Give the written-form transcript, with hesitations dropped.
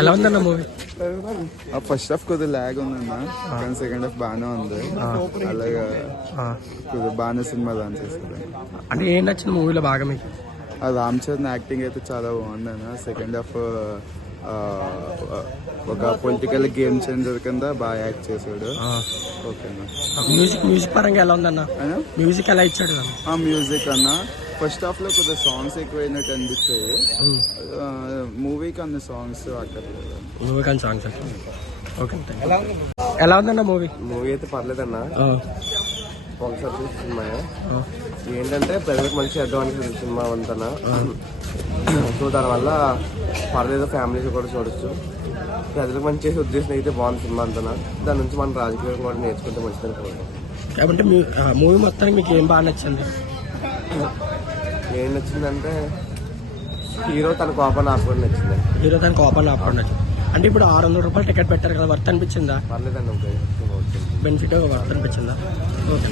ఎలా ఉందన్న movie? First half కొద్దిగా ల్యాగ్ ఉందన్న, కానీ సెకండ్ హాఫ్ బాగానే ఉంది. అలాగే కొద్దిగా బాగానే సినిమా లాంచ్ చేస్తారు. అంటే ఏం నచ్చింది మూవీలో బాగా మీకు? రామ్ చరణ్ యాక్టింగ్ అయితే చాలా బాగుందన్న. సెకండ్ హాఫ్ ఒక పొలిటికల్ గేమ్ చేంజర్ కింద బాగా యాక్ట్ చేశాడు. ఓకేనా. మ్యూజిక్ పరంగా ఎలా ఉందన్న? మ్యూజిక్ ఎలా ఇచ్చాడు? మ్యూజిక్ అన్న ఫస్ట్ హాఫ్ లో కొద్దిగా సాంగ్స్ ఎక్కువైనట్టు అనిపించాయి. మూవీకి అన్ని సాంగ్స్ అక్కర్లేదు. మూవీ కానీ సాంగ్స్ ఓకే. ఎలా ఉందన్న మూవీ? మూవీ అయితే పర్లేదన్న, ఒకసారి సినిమా ఏంటంటే ప్రజలకు మంచి అడ్వాన్స్ సినిమా ఉందన్న. సో దానివల్ల పర్లేదు, ఫ్యామిలీస్ కూడా చూడొచ్చు. ప్రజలకు మంచి చేసే ఉద్దేశం అయితే బాగుంది సినిమా అంతనా. దాని నుంచి మనం రాజకీయం కూడా నేర్చుకుంటే మంచిదని కోరుతాం. కాబట్టి మూవీ మొత్తానికి మీకు ఏం బాగా నచ్చింది? ఏం నచ్చిందంటే హీరో తన కోపాన్ని ఆపుకొని నచ్చింది. హీరో తన కోపాన్ని ఆపుకొని నచ్చింది. అంటే ఇప్పుడు 600 రూపాయలు టికెట్ పెట్టారు కదా, వర్త్ అనిపించిందా? పర్లేదండి, బెనిఫిట్ వర్త్ అనిపించిందా? ఓకే.